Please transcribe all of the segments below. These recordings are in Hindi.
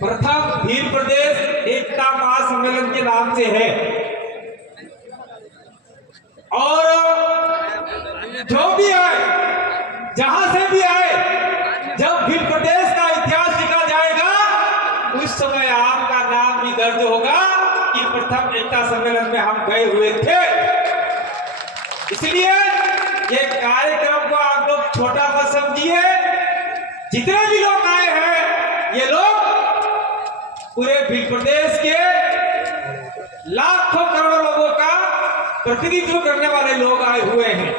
प्रथम भील प्रदेश एकता महासम्मेलन के नाम से है। और जो भी आए, जहां से भी आए, जब भील प्रदेश का इतिहास लिखा जाएगा उस समय आपका नाम भी दर्ज होगा कि प्रथम एकता सम्मेलन में हम गए हुए थे। इसलिए ये कार्यक्रम को आप लोग छोटा मत समझिए। जितने भी लोग आए हैं ये लोग पूरे भील प्रदेश के लाखों करोड़ों लोगों का प्रतिनिधित्व करने वाले लोग आए हुए हैं।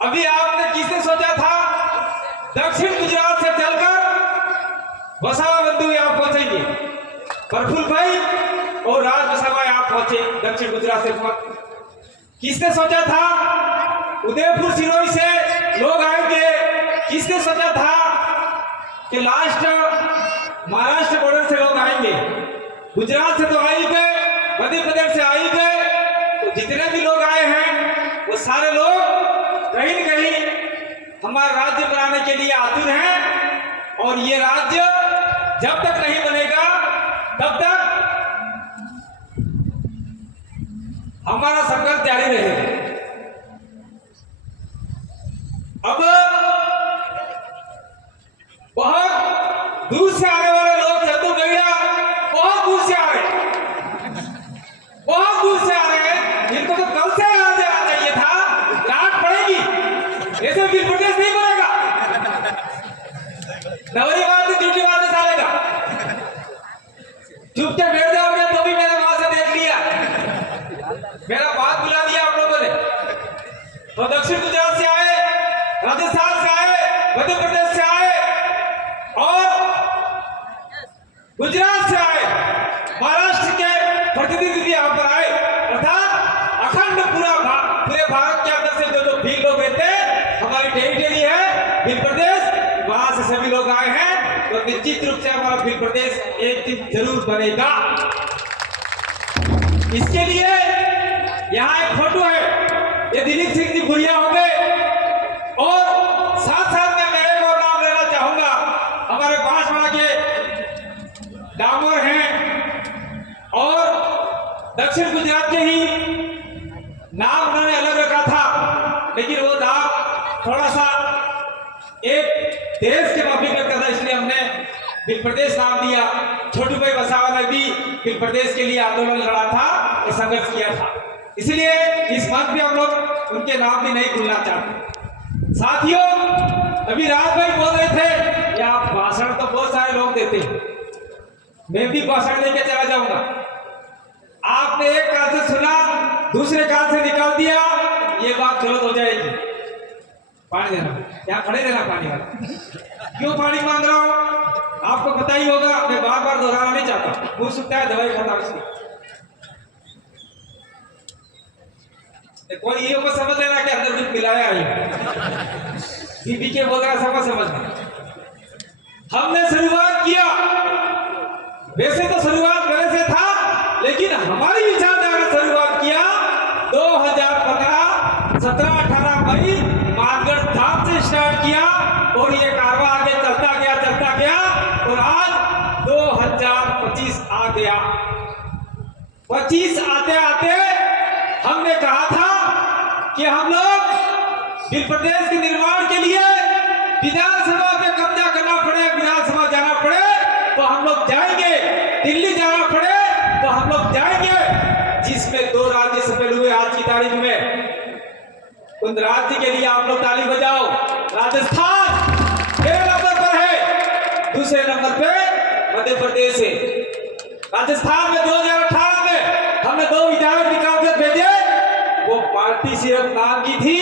अभी आपने किसने सोचा था दक्षिण गुजरात से चलकर वसावा बंधु यहाँ पहुंचेंगे, प्रफुल्ल भाई और राज वसावा यहाँ पहुंचे दक्षिण गुजरात से। किसने सोचा था उदयपुर सिरोही से लोग आएंगे? किसने सोचा था कि लास्ट महाराष्ट्र बॉर्डर से लोग आएंगे? गुजरात से तो आ ही गए, मध्य प्रदेश से आ ही गए। तो जितने भी लोग आए हैं वो सारे लोग कहीं न कहीं हमारा राज्य बनाने के लिए आतुर हैं। और ये राज्य जब तक नहीं बनेगा तब तक हमारा संघर्ष जारी रहेगा। अब बहुत दूर से आने वाले लोग, चंदू गैया बहुत दूर से आ रहे हैं, बहुत दूर से आ रहे हैं। जिनको तो कल से आ जाना चाहिए था, डांट पड़ेगी। ऐसे भील प्रदेश नहीं बनेगा। नवरी बात है, झूठी बात है सालेगा। चुपचाप बैठ जाओगे तो भी मैंने वहां से देख लिया, मेरा बात बुला दिया आप लोगों ने। तो दक्षिण गुजरात से आए, राजस्थान से आए, मध्य प्रदेश से आए और गुजरात से आए, महाराष्ट्र के प्रतिनिधि भी यहाँ पर आए। अर्थात अखंड पूरे भारत के अंदर से जो भील लोग रहते हैं, हमारी टेरिटरी है भील प्रदेश, वहां से सभी लोग आए हैं। तो निश्चित रूप से हमारा भील प्रदेश एक दिन जरूर बनेगा। इसके लिए यहाँ एक फोटो है, ये दिलीप सिंह जी भुरिया हो गए। और साथ साथ में मैं एक और नाम लेना चाहूंगा, हमारे बांसवाड़ा के डामोर हैं और दक्षिण गुजरात के ही नाम उन्होंने अलग रखा था, लेकिन वो नाम थोड़ा सा एक देश के माफिक लगता था, इसलिए हमने भील प्रदेश नाम दिया। छोटू भाई वसावा ने भी भील प्रदेश के लिए आंदोलन लड़ा था और संघर्ष किया था, इसलिए इस मंच में हम लोग उनके नाम भी नहीं भूलना चाहते। साथियों, अभी राज भाई बोल रहे थे या भाषण तो बहुत सारे लोग देते हैं, मैं भी भाषण देके चला जाऊंगा। आपने एक कान से सुना, दूसरे कान से निकाल दिया, ये बात गलत हो जाएगी। पानी देना, यहाँ खड़े देना पानी वाला। क्यों पानी मांग रहा हूं आपको पता ही होगा, मैं बार बार दोहराना नहीं चाहता। मुंह सूखता है, दवाई खाता इसलिए। कोई ये को समझ लेना कि अंदर कुछ मिलाया है, बीबी के बोल रहा समझना। हमने शुरुआत किया, वैसे तो शुरुआत मेरे से था, लेकिन हमारी विचारधारा शुरुआत किया 2015, 17, 18 मई मानगढ़ धाम से स्टार्ट किया और ये कारवां आगे चलता गया और आज 2025 आ गया। 25 आते आते हमने कहा था कि हम लोग भील प्रदेश के निर्माण के लिए विधानसभा पे कब्जा करना पड़े, विधानसभा जाना पड़े तो हम लोग जाएंगे, दिल्ली जाना पड़े तो हम लोग जाएंगे। जिसमें 2 राज्य सफल हुए आज की तारीख में, उन राज्य के लिए आप लोग ताली बजाओ। राजस्थान पहले नंबर पर है, दूसरे नंबर पे मध्य प्रदेश है। राजस्थान में 2018 में हमने 2 विधायक निकाल कर भेजे, वो पार्टी सिर्फ नाम की थी,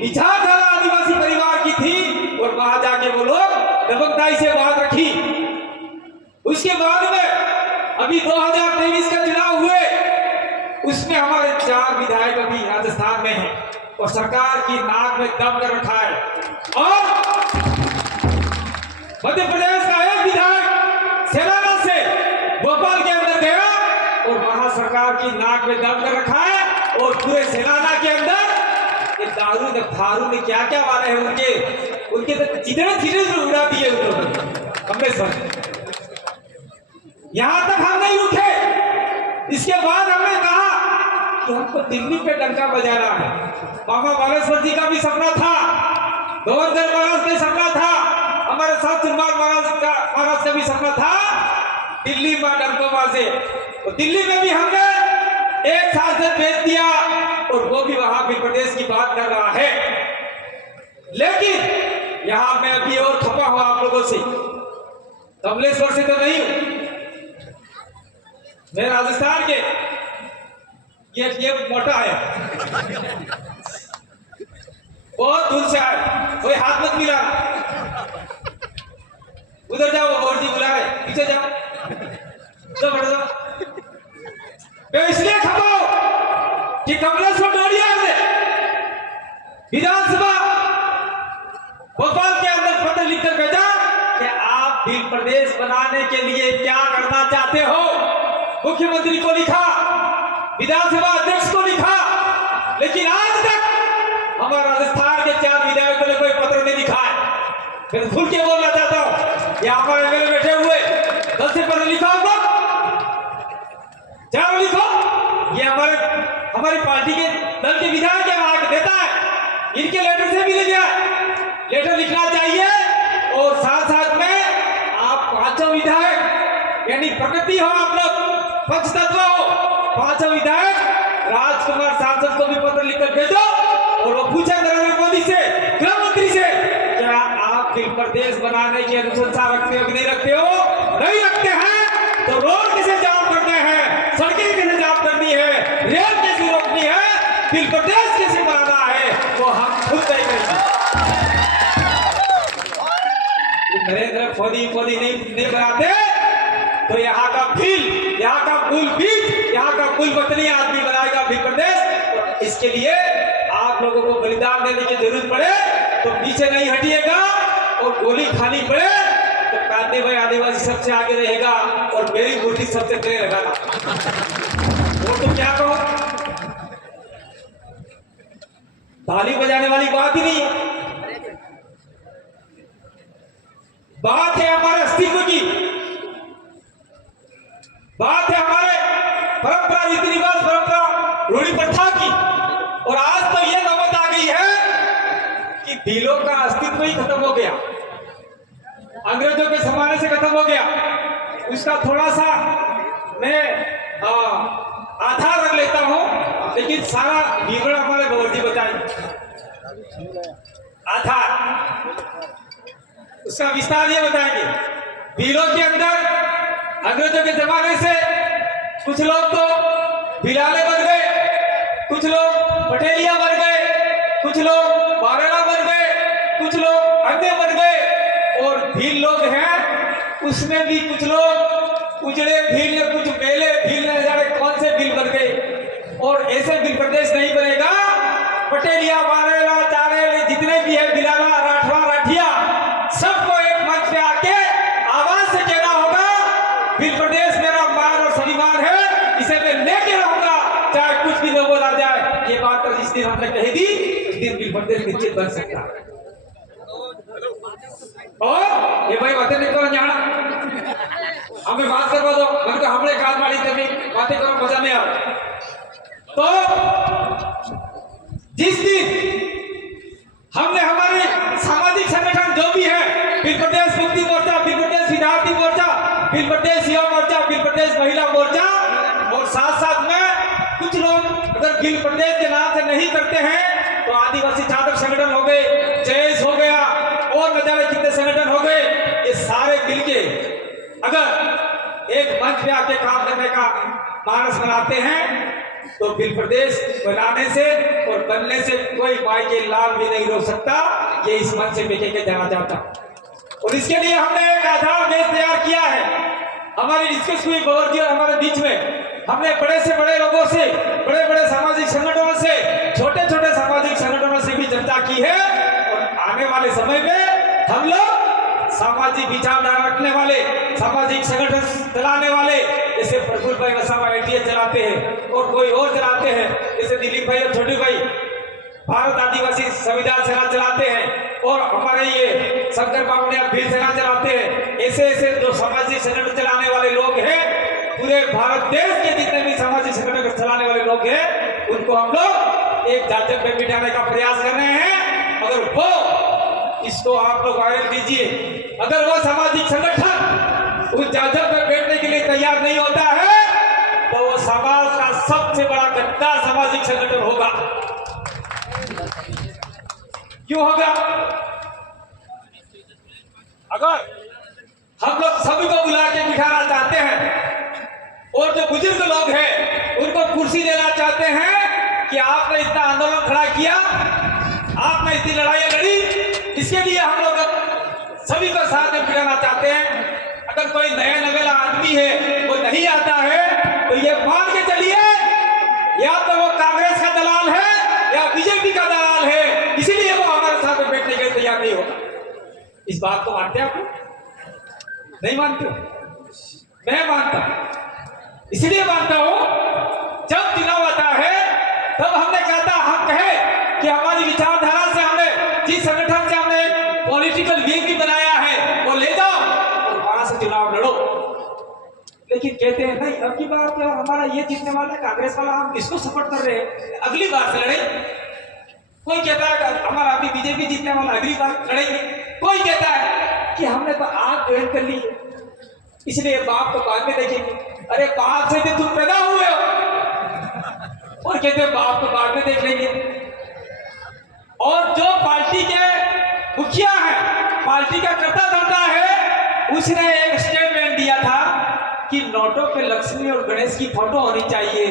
विचारधारा आदिवासी परिवार की थी और वहां जाके वो लोग दबंगदाई से बात रखी। उसके बाद में अभी 2023 का चुनाव हुए, उसमें हमारे 4 विधायक अभी राजस्थान में हैं और सरकार की नाक में दम कर रखा है। और मध्य प्रदेश का एक विधायक सेलाना से भोपाल के अंदर गया और वहां सरकार की नाक में दम कर रखा है। और पूरे सेलाना के अंदर ये दारू ने क्या क्या मारे हैं, उनके तो जितने चीजें उड़ा दिए उन लोगों ने, हमने समझ। यहां तक हम नहीं रुके। इसके बाद हमने कहा कि हमको दिल्ली पे डंका बजाना है। मामा बालेश्वर जी का भी सपना था, गोवर्धन महाराज का सपना था, हमारे साथ सुरमाल महाराज का भी सपना था दिल्ली में डंको बाजे। तो दिल्ली में भी हमने एक सांसद भेज दिया और वो भी वहां भी प्रदेश की बात कर रहा है। लेकिन यहां मैं अभी और खपा हुआ आप लोगों से, कमलेश्वर से तो नहीं हूं, मैं राजस्थान के। ये मोटा है, बहुत दूर से आए, कोई हाथ मत मिला, उधर जाओ, और जी बुला रहे, पीछे जाओ, तो बढ़ जाओ। मैं इसलिए खपाओ कि कमलेश्वर डोडिया ने विधानसभा भोपाल के अंदर पत्र लिखकर भेजा कि आप भी प्रदेश बनाने के लिए क्या करना चाहते हो। मुख्यमंत्री को लिखा, विधानसभा अध्यक्ष को लिखा, लेकिन आज तक हमारे राजस्थान के 4 विधायकों ने कोई पत्र नहीं लिखा है। मैं खुल के बोलना चाहता हूं, ये हमारे मेरे बैठे हुए 10 से पत्र लिखा होगा, 4 लिखो। ये हमारी पार्टी के दल के विधायक है, वहां देता है, इनके लेटर से भी ले गया, लेटर लिखना चाहिए। और साथ साथ में आप 5 विधायक, यानी प्रकृति हो आप लोग, पक्ष तत्व हो, 5 विधायक राजकुमार सांसद को भी पत्र लिखकर भेजो और वो पूछे नरेंद्र मोदी से, गृह मंत्री से, क्या आप भी प्रदेश बनाने की अनुशंसा रखते हो कि नहीं रखते हो? नहीं रखते हैं तो रोड कैसे जाम करते हैं, सड़कें कैसे जाम करनी है, रेल कैसे रोकनी है, फिर प्रदेश कैसे बनाना है, वो हम खुद तय करेंगे। नरेंद्र मोदी नहीं बनाते तो यहाँ का फील, यहाँ का मूल बीज, यहाँ का मूल वतनी आदमी बनाएगा भी प्रदेश। और इसके लिए आप लोगों को बलिदान देने की जरूरत पड़े तो पीछे नहीं हटिएगा, और गोली खानी पड़े तो कांते भाई आदिवासी सबसे आगे रहेगा और मेरी मूर्ति सबसे पहले लगाना। वो तो क्या कहो, ताली बजाने वाली बात ही नहीं है, बात है हमारे अस्तित्व की, बात है हमारे परंपरा, रीति रिवाज, परंपरा, रूढ़ी प्रथा की। और आज तो यह नौबत आ गई है कि भीलों का अस्तित्व ही खत्म हो गया, अंग्रेजों के जमाने से खत्म हो गया। उसका थोड़ा सा मैं आधार रख लेता हूं, लेकिन सारा विवरण हमारे गौर जी बताएंगे। आधार उसका विस्तार ये बताएंगे। भीलों के अंदर अंग्रेजों के जमाने से कुछ लोग तो भिलाले बन गए, कुछ लोग पटेलिया बन गए, कुछ लोग बारेला बन गए, कुछ लोग अंधे बन गए। और भील लोग हैं उसमें भी कुछ लोग उजड़े भील, कुछ मेले भील, न जाने कौन से भील बन गए। और ऐसे भील प्रदेश नहीं बनेगा। पटेलिया, बारेला, चारेल, जितने भी है, बिलाला, राठवा, राठिया, सबको एक मंच पे आके आवाज से कहना होगा भील प्रदेश मेरा मान और स्वाभिमान है, इसे मैं लेके रहूंगा चाहे कुछ भी लोगों आ जाए। ये बात जिस दिन हमने कही थी उस दिन भील प्रदेश निश्चित बन सकता है। और ये भाई बातें नहीं करो, यहाँ हमें बात करवा दो, मन को हमने कान मारी तभी बातें करो, मजा नहीं आ। तो जिस दिन हमने हमारे सामाजिक संगठन जो भी है, भील प्रदेश मुक्ति मोर्चा, भील प्रदेश विद्यार्थी मोर्चा, भील प्रदेश युवा मोर्चा, भील प्रदेश महिला मोर्चा, और साथ साथ में कुछ लोग अगर भील प्रदेश के नाम से नहीं करते हैं तो आदिवासी छात्र संगठन हो गए, जैस हो गया, और न जाने कितने संगठन हो गए, ये सारे मिलके अगर एक मंच पे आके काम करने का मानस बनाते हैं तो भील प्रदेश बनाने से और बनने से कोई माई के लाल भी नहीं रोक सकता। ये इस मंच से लेके के जाना चाहता। और इसके लिए हमने एक आधार बेस तैयार किया है। हमारी डिस्कस हुई गौर जी और हमारे बीच में, हमने बड़े से बड़े लोगों से, बड़े बड़े सामाजिक संगठनों से, छोटे छोटे सामाजिक संगठनों से भी चर्चा की है। और आने वाले समय में हम लोग सामाजिक विचारधारा रखने वाले, सामाजिक संगठन चलाने वाले, जैसे प्रफुल्ल भाई वसावा ITA चलाते हैं और कोई और चलाते हैं, जैसे दिलीप भाई और छोटू भाई भारत आदिवासी संविधान सेना चलाते हैं, और हमारे ये शंकर बाबू ने भील सेना चलाते हैं। ऐसे ऐसे जो सामाजिक संगठन चलाने वाले लोग हैं पूरे भारत देश के जितने भी सामाजिक संगठन चलाने वाले लोग हैं उनको हम लोग एक जाजक पे बिठाने का प्रयास कर रहे हैं। अगर वो इसको आप लोग वायरल कीजिए, अगर वो सामाजिक संगठन उस जाजक पे बैठने के लिए तैयार नहीं होता है तो वो समाज का सबसे बड़ा गद्दार सामाजिक संगठन होगा। क्यों होगा? अगर हम लोग सभी को बुला के बिठाना चाहते हैं और जो बुजुर्ग लोग हैं उनको कुर्सी देना चाहते हैं कि आपने इतना आंदोलन खड़ा किया, आपने इतनी लड़ाई लड़ी, इसके लिए हम लोग सभी को साथ में बिठाना चाहते हैं। अगर कोई नया नवेला आदमी है वो नहीं आता है तो ये मान के चलिए या तो वो कांग्रेस का दलाल है या बीजेपी का दलाल है, इसीलिए वो हमारे साथ में बैठने के लिए तैयार नहीं होगा। इस बात को मानते हैं आप? नहीं मानते? मैं मानता हूं, इसलिए मानता हूं जब चुनाव आता है तब हमने कहता हम कहे कि हमारी विचारधारा से हमने जिस संगठन से हमने एक पॉलिटिकल विंग भी बनाया है वो ले जाओ और वहां से चुनाव लड़ो। लेकिन कहते हैं नहीं, अब की बार क्या हमारा ये जीतने वाला कांग्रेस वाला, हम किसको सपोर्ट कर रहे हैं, अगली बार से लड़े। कोई कहता है हमारा अभी बीजेपी जीतने वाला, अगली बार लड़ेंगे। कोई कहता है कि हमने तो आग ग्रहण कर ली इसलिए बाप को बाद में देखेंगे। अरे बाप से तो तुम पैदा हुए हो और कहते हैं बाप को बाद में देख लेंगे। और जो पार्टी के मुखिया है, पार्टी का कर्ता धर्ता है, उसने एक स्टेटमेंट दिया था कि नोटों पे लक्ष्मी और गणेश की फोटो होनी चाहिए।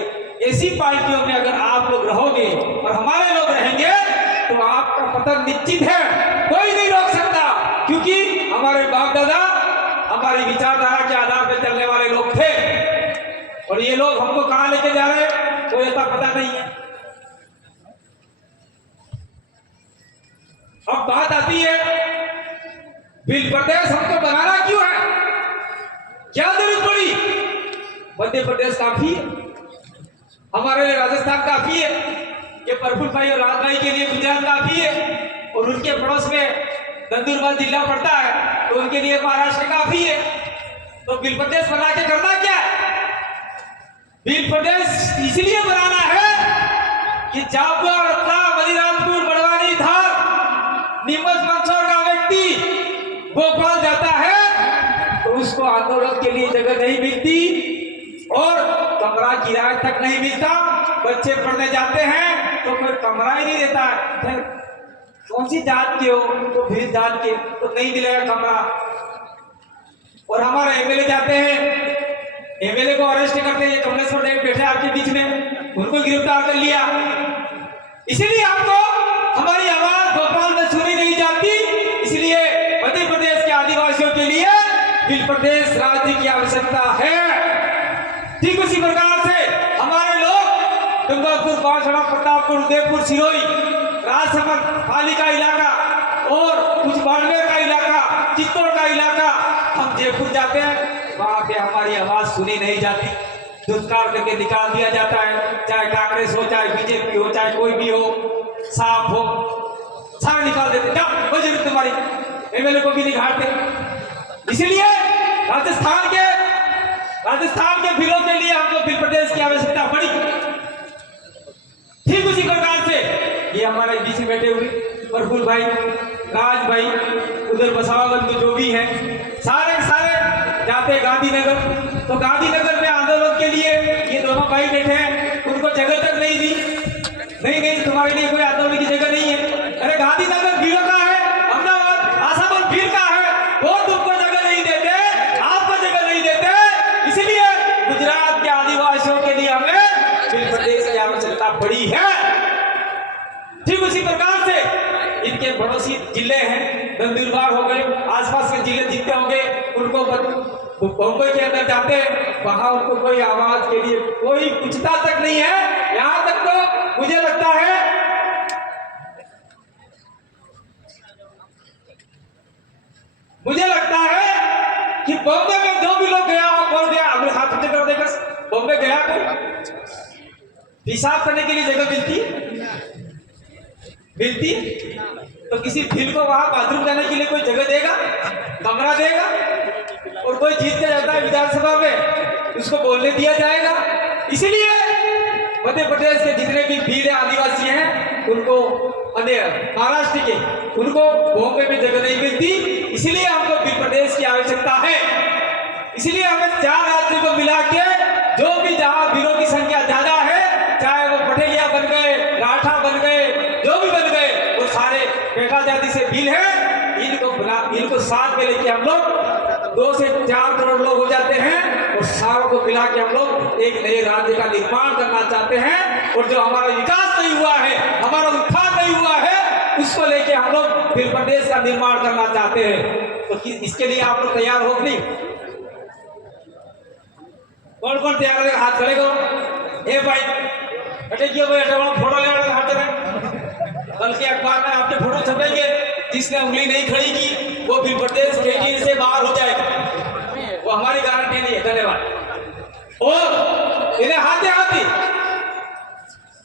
ऐसी पार्टियों में अगर आप लोग रहोगे और हमारे लोग रहेंगे तो आपका पतन निश्चित है, कोई नहीं रोक सकता। क्योंकि हमारे बाप दादा हमारी विचारधारा के आधार पर चलने वाले लोग थे और ये लोग हमको कहां लेके जा रहे हैं कोई ऐसा पता नहीं है। अब बात आती है बिल प्रदेश हमको बनाना क्यों है, क्या जरूरत पड़ी? मध्य प्रदेश काफी है, हमारे लिए राजस्थान काफी है, ये प्रफुल्ल भाई और राज भाई के लिए गुजरात काफी है और उनके पड़ोस में नंदुरबार जिला पड़ता है तो उनके लिए महाराष्ट्र काफी है। तो बिल प्रदेश बना के करना क्या है? बिल प्रदेश इसलिए बनाना है कि जापुर, रत्ना, मदिराजपुर, बड़वानी, धार, नीमच, मंदसौर का व्यक्ति भोपाल जाता है तो उसको आंदोलन के लिए जगह नहीं मिलती और कमरा किराए तक नहीं मिलता। बच्चे पढ़ने जाते हैं तो कोई कमरा ही नहीं देता है। कौन सी जात के हो तो फिर जात के तो नहीं मिलेगा कमरा। और हमारे एमएलए जाते हैं, एमएलए को अरेस्ट करते हैं, कमलेश्वर देव बैठे आपके बीच में, उनको गिरफ्तार कर लिया। इसीलिए आपको हमारी आवाज भोपाल में सुनी नहीं जाती, इसलिए मध्य प्रदेश के आदिवासियों के लिए बिल प्रदेश राज्य की आवश्यकता है। ठीक उसी प्रकार से हमारे लोग डूंगरपुर, बांसवाड़ा, प्रतापपुर, उदयपुर, सिरोही, राजसमंद, पाली का इलाका और कुछ बाड़मेर का इलाका, चित्तौड़ का इलाका, हम जयपुर जाते हैं, वहां पे हमारी आवाज सुनी नहीं जाती, दुष्कार करके निकाल दिया जाता है। चाहे कांग्रेस हो, चाहे बीजेपी हो, चाहे कोई भी हो, साफ हो, सारा निकाल देते, जाओ कोई जरूरत तुम्हारी, एमएलए को भी निकालते। इसलिए राजस्थान के बिलों के लिए हमको बिल प्रदेश की आवश्यकता पड़ी। ठीक उसी प्रकार से ये हमारे बीच में बैठे हुए प्रफुल्ल भाई, राज भाई, उधर बसावागंज में जो भी हैं, सारे जाते गांधीनगर, तो गांधीनगर में आंदोलन के लिए ये दोनों भाई बैठे हैं, उनको जगह तक नहीं दी। नहीं तुम्हारे लिए कोई आंदोलन की जगह नहीं है। अरे गांधीनगर भीड़ का है, अहमदाबाद, आसाम भीड़ का है, वो तुमको जगह नहीं देते, आपको जगह नहीं देते। इसलिए गुजरात के आदिवासियों के लिए हमें बिल प्रदेश की आवश्यकता पड़ी है। ठीक उसी प्रकार से इनके पड़ोसी जिले हैं, नंदुरबार हो गए, आसपास के जिले जितने होंगे उनको बम्बई के अंदर जाते हैं, वहां उनको कोई आवाज के लिए कोई पूछता तक नहीं है। यहां तक तो मुझे लगता है कि बॉम्बे में जो भी लोग गया हो, कौन गया अपने हाथ ऊंचे कर देगा, बॉम्बे गया कोई पेशाब करने के लिए जगह मिलती तो किसी भील को वहां बाथरूम जाने के लिए कोई जगह देगा, कमरा देगा? और कोई जीत के जाता है विधानसभा में, उसको बोलने दिया जाएगा। इसलिए मध्य प्रदेश के जितने भी भीड़ आदिवासी हैं उनको, अन्य महाराष्ट्र के, उनको बॉम्बे में जगह नहीं मिलती। इसलिए हमको भीड़ प्रदेश की आवश्यकता है। इसलिए हमें 4 राज्यों को मिला के जो भी जहां भीड़ों की संख्या ज्यादा है, चाहे वो पटेलिया बन गए, राठा बन गए, जो भी बन गए, वो सारे पेटा जाति से भीड़ है, इनको साथ में लेके हम लोग 2 से 4 करोड़ लोग हो जाते हैं और सारों को मिला के हम लोग एक नए राज्य का निर्माण करना चाहते हैं। और जो हमारा विकास नहीं हुआ है, हमारा उत्थान नहीं हुआ है, उसको लेके हम लोग फिर प्रदेश का निर्माण करना चाहते हैं। तो इसके लिए आप लोग तैयार हो नहीं? कौन कौन तैयार है? हाथ खड़े करो। ए भाई अटे क्यों भाई, अटे फोटो लेने का हाथ है। कल के अखबार में आपके फोटो छपेंगे। जिसने उंगली नहीं खड़ी की वो फिर प्रदेश कैंटीन से बाहर हो जाएगा। वो हमारी गारंटी नहीं है। धन्यवाद। और इन्हें हाथे हाथी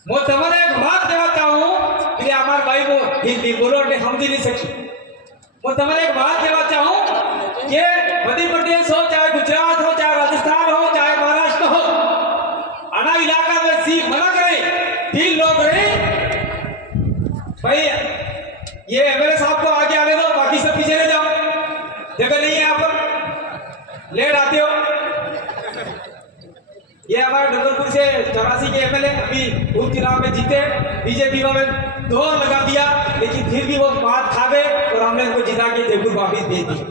मैं तुम्हारे एक बात कहना चाहूँ कि हमारे भाई को हिंदी बोलो ने समझ नहीं सकी। मैं तुम्हारे एक बात कहना चाहूँ कि मध्य प्रदेश हो, चाहे गुजरात हो, चाहे राजस्थान हो, चाहे महाराष्ट्र हो, आना इलाका में सीख मना करें, 3 लोग रहे भाई। ये एमएलए साहब को आगे आने दो, बाकी सब पीछे रह जाओ। जगह नहीं है यहाँ पर, लेट आते हो। ये हमारे डूंगरपुर से 84 के एमएलए अभी उपचुनाव में जीते, बीजेपी वाले दौर लगा दिया, लेकिन फिर भी वो बात खा गए और हमने उनको जिता के जयपुर वापिस भेज दिया।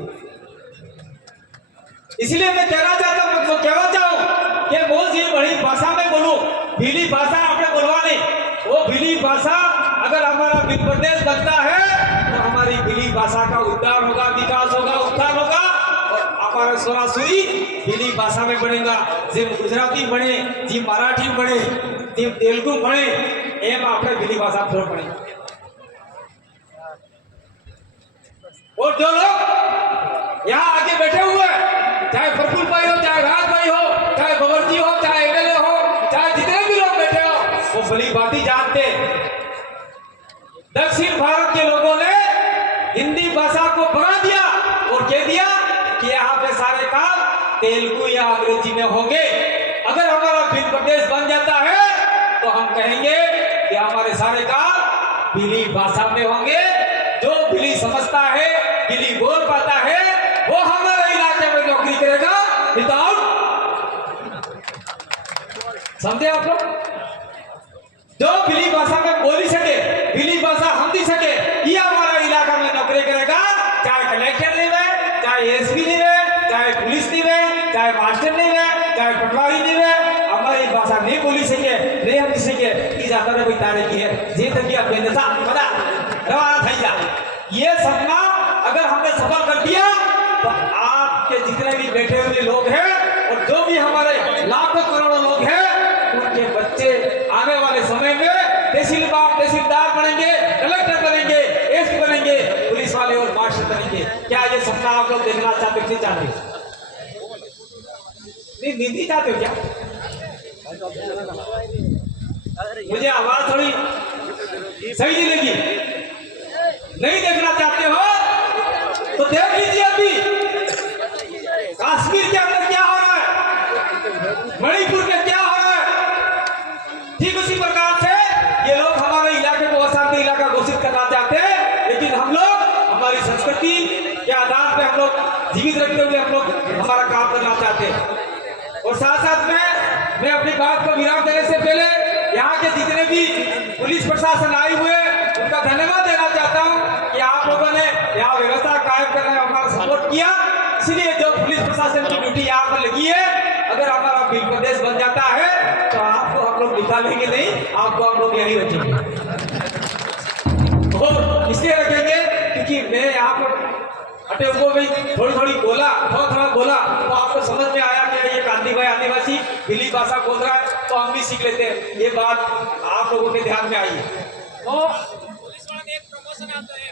इसलिए मैं कहना चाहता हूँ, तो कहना चाहूँ कि बहुत सी बड़ी भाषा में बोलूं, भीली भाषा आपने बोलवाने, वो भीली भाषा अगर हमारा प्रदेश बनता है तो हमारी भीली भाषा का उद्धार होगा, विकास होगा, उत्थान होगा और हमारा स्वरासुरी भीली भाषा में बनेगा। जिम गुजराती बने, जिम मराठी बने, जिम तेलुगु बने, एम आपने भीली भाषा थोड़ा बने। और जो लोग यहाँ आगे बैठे हुए हैं, चाहे प्रफुल्ल भाई हो, चाहे राज भाई हो, चाहे बबरजी हो, चाहे एमएलए हो, चाहे जितने भी लोग बैठे हो, वो भली बात जानते। दक्षिण भारत के लोगों ने हिंदी भाषा को भगा दिया और कह दिया कि यहाँ पे सारे काम तेलुगु या अंग्रेजी में होंगे। अगर हमारा भील प्रदेश बन जाता है तो हम कहेंगे कि हमारे सारे काम भीली भाषा में होंगे। जो भीली समझता है, भीली बोल पाता है, वो हमारे इलाके में नौकरी करेगा विदाउट। समझे आप लोग? जो भीली भाषा में बोली सके, भीली भाषा समझी सके, ये हमारा इलाका में नौकरी करेगा। चाहे कलेक्टर नहीं है, चाहे एसपी नहीं है, चाहे पुलिस नहीं है, चाहे मास्टर नहीं है, चाहे पटवारी नहीं है, हमारी भाषा नहीं बोली सके, नहीं समझी सके, इस जाता ने कोई तारे की है जे तक आप बेनसा पता रवाना થઈ जा। ये सपना अगर हमने सफल कर दिया तो आपके जितने भी बैठे हुए लोग हैं और जो भी हमारे लाखों करोड़ों लोग हैं, उनके बच्चे आने वाले समय में तहसीलदार बनेंगे, कलेक्टर बनेंगे, एसपी बनेंगे, पुलिस वाले और मास्टर बनेंगे। क्या ये सपना आप लोग देखना चाहते नहीं चाहते? नहीं नीति चाहते हो क्या? मुझे आवाज थोड़ी सही नहीं लगी। नहीं देखना चाहते हो तो देख लीजिए अभी कश्मीर के अंदर क्या हो रहा है, मणिपुर में क्या हो रहा है। ठीक उसी प्रकार से ये लोग हमारे इलाके को अशांति इलाका घोषित करना चाहते हैं, लेकिन हम लोग हमारी संस्कृति के आधार पे हम लोग जीवित रखते हुए हम लोग हमारा काम करना चाहते हैं। और साथ साथ में मैं अपनी बात को विराम देने से पहले यहाँ के जितने भी पुलिस प्रशासन आए हुए उनका धन्यवाद देना चाहता हूँ कि आप लोगों ने यहाँ व्यवस्था कायम करने में हमारा सपोर्ट किया। इसलिए जो पुलिस प्रशासन की ड्यूटी यहाँ पर लगी है, अगर हमारा भील प्रदेश बन जाता है तो आपको हम लोग निकालेंगे नहीं, आपको हम लोग यही रखेंगे। और इसलिए रखेंगे क्योंकि मैं यहाँ पर अटे उनको भी थोड़ी बोला, थोड़ा बोला तो आपको समझ में आया कि ये कांति भाई आदिवासी भीली भाषा बोल रहा है, तो हम भी सीख लेते हैं। ये बात आप लोगों के ध्यान में आई है। तो पुलिस वाले एक प्रमोशन आता है।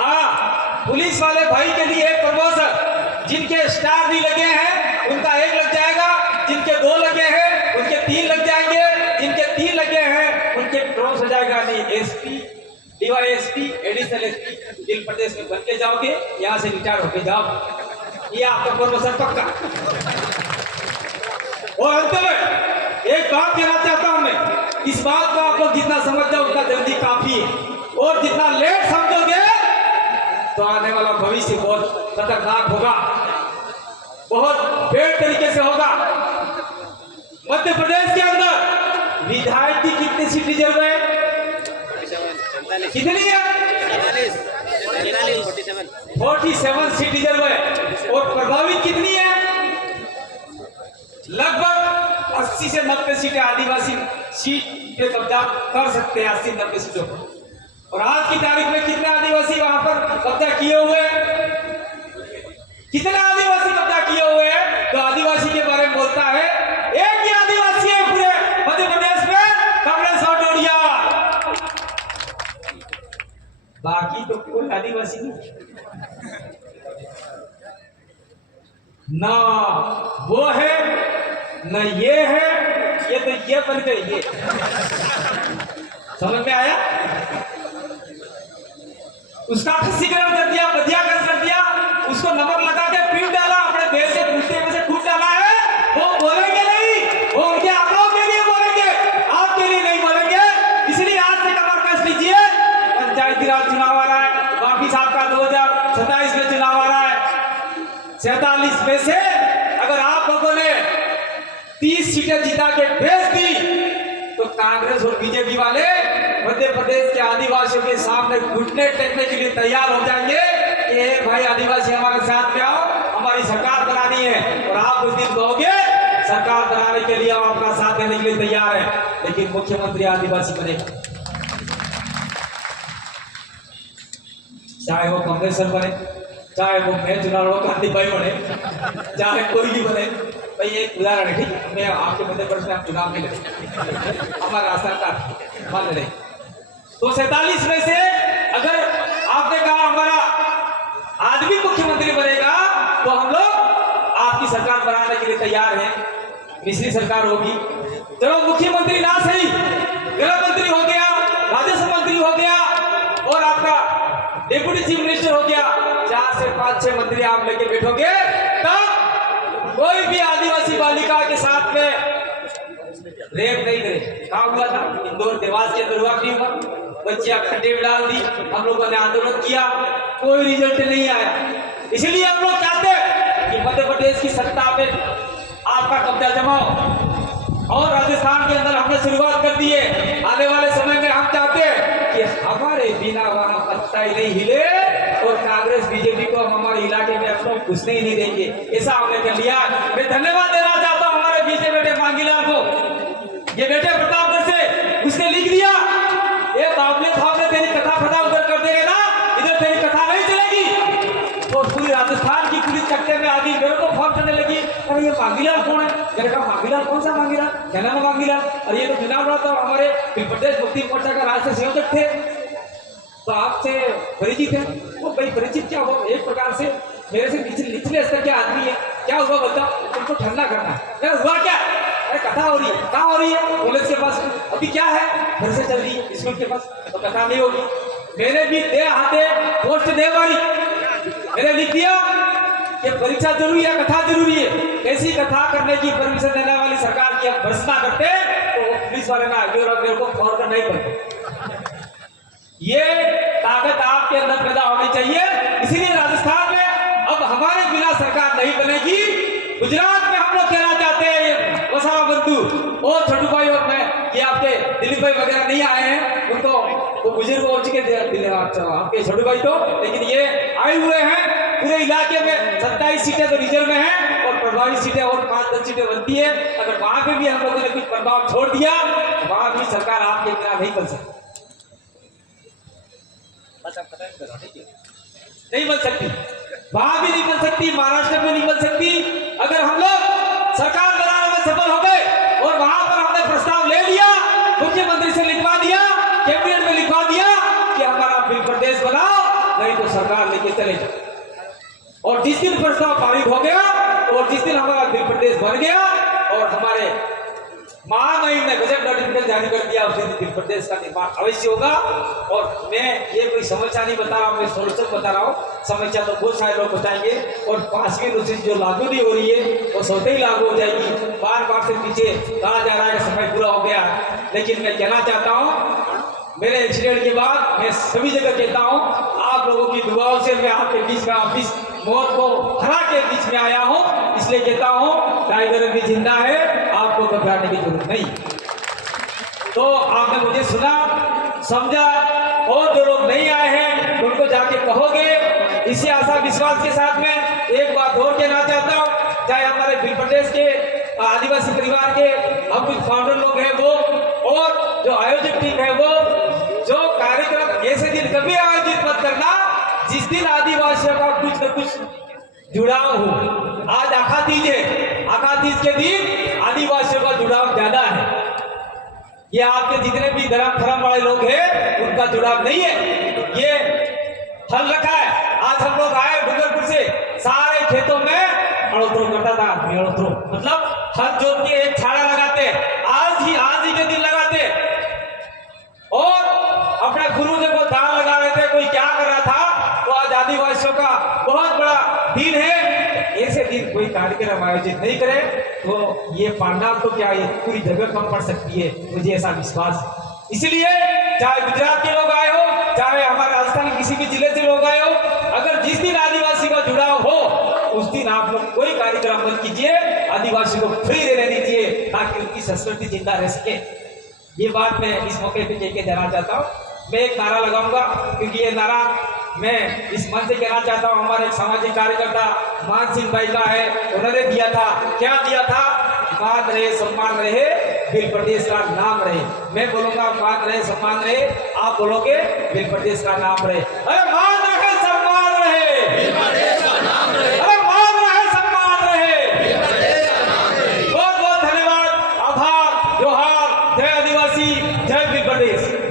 हाँ, पुलिस वाले भाई के लिए एक प्रमोशन, जिनके स्टार भी लगे हैं उनका 1 लग जाएगा, जिनके 2 लगे हैं उनके 3 लग जाएंगे, जिनके 3 लगे हैं उनके क्रॉस हो जाएगा। नहीं, SP, DYSP, additional SP Bhil प्रदेश में बन के जाओगे, यहाँ से रिटायर होके जाओ, ये आपका प्रमोशन पक्का। बात कहना चाहता हूं मैं, इस बात को आप लोग जितना समझ जाओ उतना जल्दी काफी है, और जितना लेट समझोगे तो आने वाला भविष्य बहुत खतरनाक होगा, बहुत बेड तरीके से होगा। मध्य प्रदेश के अंदर विधायक की कितनी सीट रिजर्व है? कितनी है? 47 सीट रिजर्व है। और प्रभावित कितनी है? लगभग 80 से 90 सीटें आदिवासी सीट पे कब्जा कर सकते हैं, 80-90 सीटों पर। और आज की तारीख में कितने आदिवासी वहां पर कब्जा किए हुए हैं? कितने आदिवासी कब्जा किए हुए हैं? तो आदिवासी के बारे में बोलता है, एक ही आदिवासी है पूरे मध्य प्रदेश में, कांग्रेस और डोडिया, बाकी तो कोई आदिवासी नहीं। ना वो है न ये है, ये तो ये बन गई ये। समझ में आया? उसका खस्सीकरण कर दिया, बधियाकरण कर दिया, उसको नमक लगा के पीट डाला, अपने देश से पूछते में से कूट डाला है। वो बोलेंगे नहीं, वो उनके आंकड़ों के लिए बोलेंगे, आपके लिए नहीं बोलेंगे। इसलिए आज से कमर कस लीजिए, पंचायती राज चुनाव आ रहा है, बाकी साहब का 2027 में चुनाव आ रहा है। 47 में से अगर आप लोगों ने 30 सीटें जिता के भेज दी तो कांग्रेस और बीजेपी वाले मध्य प्रदेश के आदिवासियों के सामने घुटने टेकने के लिए तैयार हो जाएंगे कि भाई आदिवासी हमारे साथ में आओ, हमारी सरकार बनानी है। और आप उस दिन कहोगे सरकार बनाने के लिए हम अपना साथ देने के लिए तैयार है, लेकिन मुख्यमंत्री आदिवासी बनेगा, चाहे वो कमलेश्वर बने, चाहे वो मैं चुनाव क्रांति भाई बने, चाहे कोई भी बने। भाई एक उदाहरण है, ठीक है, मैं आपके मध्य प्रदेश में आप चुनाव में लड़े, हमारा सरकार मान रहे तो 47 में से अगर आपने कहा हमारा आदमी मुख्यमंत्री बनेगा तो हम लोग आपकी सरकार बनाने के लिए तैयार हैं। मिश्री सरकार होगी, चलो मुख्यमंत्री ना सही, गृह मंत्री हो गया, राजस्व मंत्री हो गया, और आपका डिप्टी चीफ मिनिस्टर हो गया, 4 से 5-6 मंत्री आप लेके बैठोगे, तब कोई भी आदिवासी बालिका के साथ में रेप नहीं करे। कहा हुआ था? इंदौर देवास के अंदर हुआ, नहीं हुआ? बच्चियां खड्डे में डाल दी, हम लोगों ने आंदोलन किया, कोई रिजल्ट नहीं आया। इसलिए हम लोग चाहते हैं कि मध्य प्रदेश की सत्ता में आपका कब्जा जमाओ, और राजस्थान के अंदर हमने शुरुआत कर दी है। आने वाले समय में हम चाहते हैं कि हमारे बिना वहां पत्ता ही नहीं हिले, और कांग्रेस बीजेपी को हम हमारे इलाके में अपना घुसने ही नहीं देंगे, ऐसा हमने कर लिया। मैं धन्यवाद देना चाहता हूं हमारे बीच में बेटे मांगीलाल को, ये बेटे प्रतापगढ़ से, उसने लिख दिया, ये बाबले साहब ने तेरी कथा फटा उधर कर देंगे ना, इधर तेरी कथा नहीं चलेगी। तो पूरी राजस्थान की पुलिस चक्के में आ गई, मेरे को फोन करने लगी, अरे ये मांगीलाल कौन है? मैंने कहा मांगीलाल कौन सा मांगीलाल? क्या नाम है मांगीलाल? और ये तो चुनाव लड़ा था, हमारे प्रदेश मुक्ति मोर्चा का राष्ट्रीय संयोजक थे, तो आपसे परिचित है। वो भाई परिचित क्या हो, एक प्रकार से मेरे से निचले स्तर के आदमी है, क्या हुआ बता, तुमको ठंडा करना है। हुआ क्या? अरे कथा हो रही है। कहाँ हो रही है? कॉलेज के पास। अभी क्या है? घर से चल रही है स्कूल के पास, तो कथा नहीं होगी। मैंने भी दे हाथे पोस्ट दे वाली मैंने लिख दिया कि परीक्षा जरूरी है, कथा जरूरी है। ऐसी कथा करने की परमिशन देने वाली सरकार की हम भर्त्सना करते तो वो पुलिस वाले ना आगे और मेरे को फोन कर नहीं करते। ये ताकत आपके अंदर पैदा होनी चाहिए। इसीलिए राजस्थान में अब हमारे बिना सरकार नहीं बनेगी। गुजरात में हम लोग कहना चाहते हैं वसावा बंधु और छोटू भाई और मैं, ये आपके दिलीप भाई वगैरह नहीं आए हैं, उनको वो बुजुर्ग हो चुके आपके छोटू भाई तो, लेकिन ये आए हुए हैं। पूरे इलाके में 27 सीटें तो रिजर्व में हैं और प्रभावी सीटें और 5-10 सीटें बनती है। अगर वहां पे भी हम लोगों ने कुछ प्रभाव छोड़ दिया, वहां भी सरकार आपके बिना नहीं बन सकती, नहीं बन सकती, वहां भी नहीं बन सकती, महाराष्ट्र में नहीं बन सकती। अगर हम लोग सरकार बनाने में सफल हो गए और वहां पर हमने प्रस्ताव ले लिया, मुख्यमंत्री से लिखवा दिया, कैबिनेट में लिखवा दिया कि हमारा बिल प्रदेश बनाओ, नहीं तो सरकार लेके चले जाओ। और जिस दिन प्रस्ताव पारित हो गया और जिस दिन हमारा बिल प्रदेश बन गया और हमारे महामहिम ने गजट नोटिफिकेशन जारी कर दिया, उसी दिन उत्तर प्रदेश का निर्माण अवश्य होगा। और मैं ये कोई समस्या नहीं बता रहा हूँ, मैं सोल्यूशन बता रहा हूँ। समस्या तो बहुत सारे लोग बताएंगे, और 5वीं अनुसूची जो लागू नहीं हो रही है वो स्वतः ही लागू हो जाएगी। बार बार से पीछे कहा जा रहा है कि समय पूरा हो गया, लेकिन मैं कहना चाहता हूँ मेरे एक्सीडेंट के बाद मैं सभी जगह कहता हूँ, आप लोगों की दुआओं से मैं आपके बीच में ऑफिस मौत को हरा के बीच में आया हूँ। इसलिए कहता हूँ टाइगर भी जिंदा है, आपको घबराने की जरूरत नहीं। तो आपने मुझे सुना समझा, और जो लोग नहीं आए हैं उनको जाके कहोगे। इसी आशा विश्वास के साथ में एक बात और कहना चाहता हूँ, चाहे हमारे भील प्रदेश के आदिवासी परिवार के हम कुछ फाउंडर लोग हैं वो, और जो आयोजक टीम है वो, जो कार्यक्रम ऐसे दिन कभी आयोजित मत करना जिस दिन आदिवासियों का कुछ न कुछ जुड़ाव हो। आज आखा तीज है, आखा तीज के दिन आदिवासियों का जुड़ाव ज्यादा है। ये आपके जितने भी धर्म धर्म वाले लोग हैं उनका जुड़ाव नहीं है। ये हल रखा है। आज हम लोग आए डूंगरपुर से, सारे खेतों में अड़ोत्रो करता था, अड़ोत्रो मतलब हल जोत के एक छाड़ा लगाते, आज ही के दिन लगाते, और अपने गुरुजी को दान लगा रहे थे। कोई क्या कर रहा था, तो आज आदिवासियों का बहुत बड़ा दिन है। ऐसे दिन कोई कार्यक्रम आयोजित नहीं करे तो ये पांडाल तो क्या, ये पूरी जगह कम पड़ सकती है, मुझे ऐसा विश्वास है। इसलिए चाहे गुजरात के लोग आए हो, चाहे हमारे राजस्थान के किसी भी जिले से लोग आए हो, अगर जिस दिन आदिवासी का जुड़ाव हो उस दिन आप लोग कोई कार्यक्रम मत कीजिए, आदिवासी को फ्री रहने दीजिए ताकि उनकी संस्कृति जिंदा रह सके। ये बात मैं इस मौके पे कह के देना चाहता हूँ। मैं एक नारा लगाऊंगा, क्योंकि ये नारा मैं इस मंच से कहना चाहता हूँ। हमारे एक सामाजिक कार्यकर्ता मान सिंह भाई का है, उन्होंने दिया था, क्या दिया था, मान रहे सम्मान रहे भील प्रदेश का नाम रहे। मैं बोलूंगा मान रहे सम्मान रहे, आप बोलोगे भील प्रदेश का नाम रहे। अरे मान रहे सम्मान रहे, भील प्रदेश का नाम रहे। अरे मान रहे सम्मान रहे, भील प्रदेश का नाम रहे। बहुत बहुत धन्यवाद, आभार, जोहार, जय आदिवासी, जय भील प्रदेश।